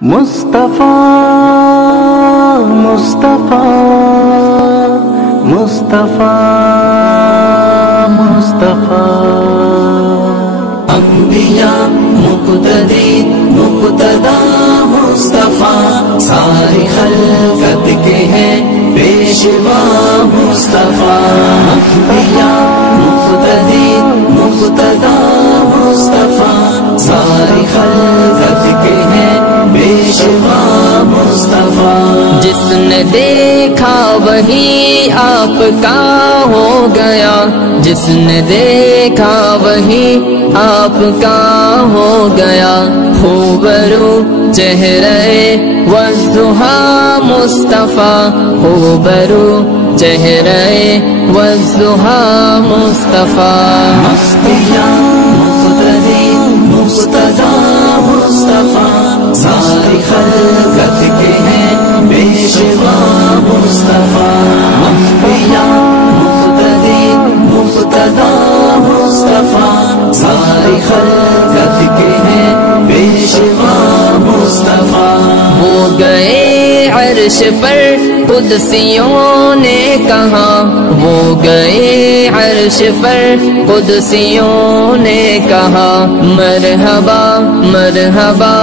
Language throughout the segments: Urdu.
مصطفیٰ مصطفیٰ مصطفیٰ مصطفیٰ انبیاء مقتدی مقتدا مصطفیٰ ساری خلقت کے ہیں پیشوا مصطفیٰ انبیاء مقتدی مقتدا مصطفیٰ ساری خلقت کے ہیں پیشوا مصطفیٰ جس نے دیکھا وہی آپ کا ہو گیا جس نے دیکھا وہی آپ کا ہو گیا خوبرو چہرے والضحیٰ مصطفیٰ خوبرو چہرے والضحیٰ مصطفیٰ انبیاء مقتدی مقتدا مصطفیٰ ساری خلقت کے ہیں پیشوا مصطفیٰ انبیاء مقتدی مقتدا مصطفیٰ ساری خلقت کے ہیں پیشوا مصطفیٰ وہ گئے عرش پر قدسیوں نے کہا وہ گئے عرش پر قدسیوں نے کہا مرحبا مرحبا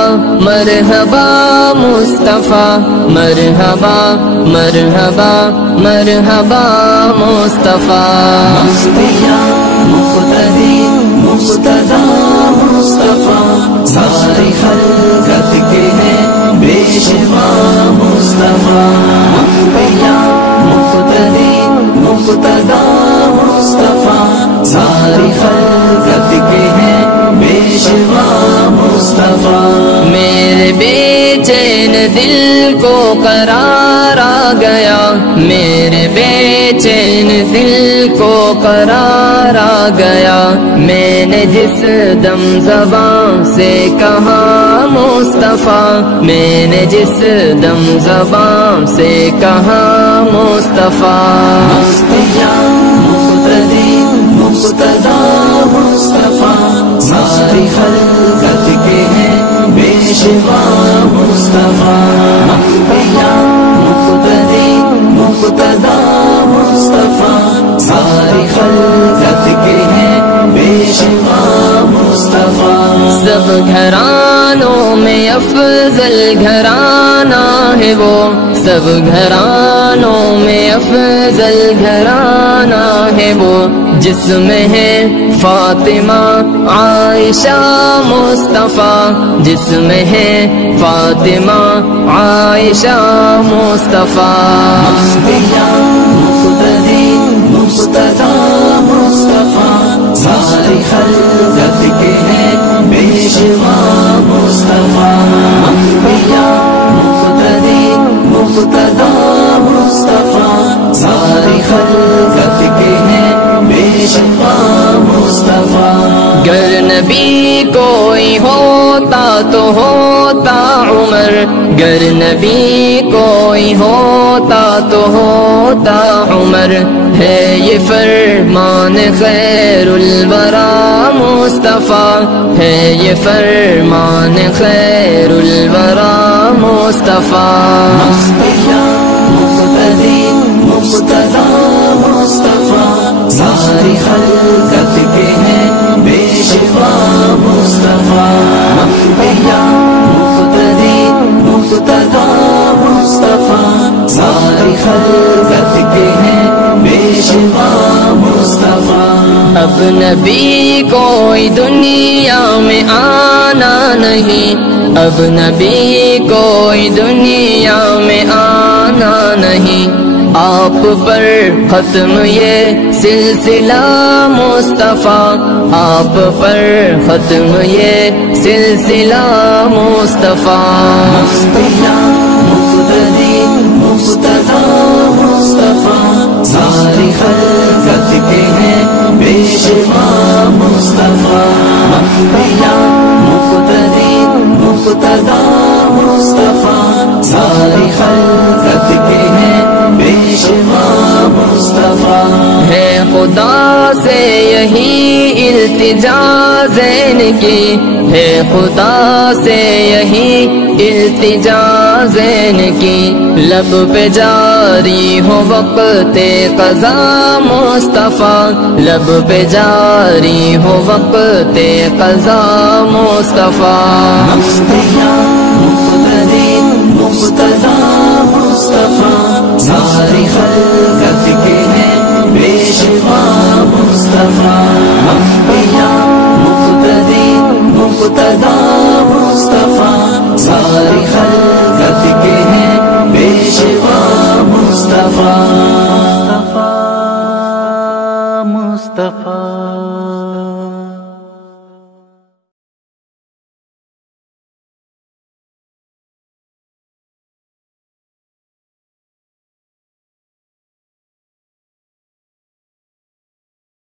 مرحبا مصطفیٰ مرحبا مرحبا مرحبا مصطفیٰ انبیاء مقتدی مقتدا مصطفیٰ ساری خلقت کے ہیں پیشوا مصطفیٰ انبیاء مقتدی مقتدا مصطفیٰ ساری خلقت کے ہیں پیشوا مصطفیٰ میرے بے چین دل کو قرار آ گیا میرے بے چین دل کو قرار آ گیا میں نے جس دم زبان سے کہا مصطفیٰ میں نے جس دم زبان سے کہا مصطفیٰ انبیاء مقتدی مقتدا مصطفیٰ ساری خلقت کے ہیں پیشوا مصطفیٰ انبیاء مقتدی مقتدا مصطفیٰ ساری خلقت کے ہیں پیشوا مصطفیٰ سب گھرانوں میں افضل گھرانہ ہے وہ سب گھرانوں میں افضل گھرانہ ہے وہ جس میں ہے فاطمہ عائشہ مصطفیٰ جس میں ہے فاطمہ عائشہ مصطفیٰ انبیاء مقتدی مقتدا مصطفیٰ ساری خلقت کے ہیں پیشوا مصطفیٰ انبیاء مقتدی مقتدا مصطفیٰ ساری خلقت کے ہیں پیشوا مصطفیٰ گر نبی کوئی ہوتا تو ہوتا عمر گر نبی کوئی ہوتا تو ہوتا عمر ہے یہ فرمان خیر الورا مصطفیٰ ہے یہ فرمان خیر الورا مصطفیٰ انبیاء مقتدی مقتدا مصطفیٰ ساری خلقت کے ہیں پیشوا مصطفیٰ انبیاء مقتدی مقتدا مصطفیٰ ساری خلقت کے ہیں پیشوا مصطفیٰ اب نبی کوئی دنیا میں آنا نہیں اب نبی کوئی دنیا میں آنا نہیں آپ پر ختم یہ سلسلہ مصطفیٰ آپ پر ختم یہ سلسلہ مصطفیٰ انبیاء مقتدی مقتدا مصطفیٰ ساری خلقت کے ہیں پیشوا مصطفیٰ انبیاء مقتدی مقتدا مصطفیٰ ساری خلقت کے ہیں پیشوا مصطفیٰ ہے خدا سے یہی التجا زین کی ہے خدا سے یہی التجا التجا زین کی لب پہ جاری ہو وقت قضا مصطفیٰ لب پہ جاری ہو وقت قضا مصطفیٰ مقتدی مقتدی مصطفیٰ ساری خلقت کے ہیں پیشوا مصطفیٰ انبیاء مقتدی مقتدی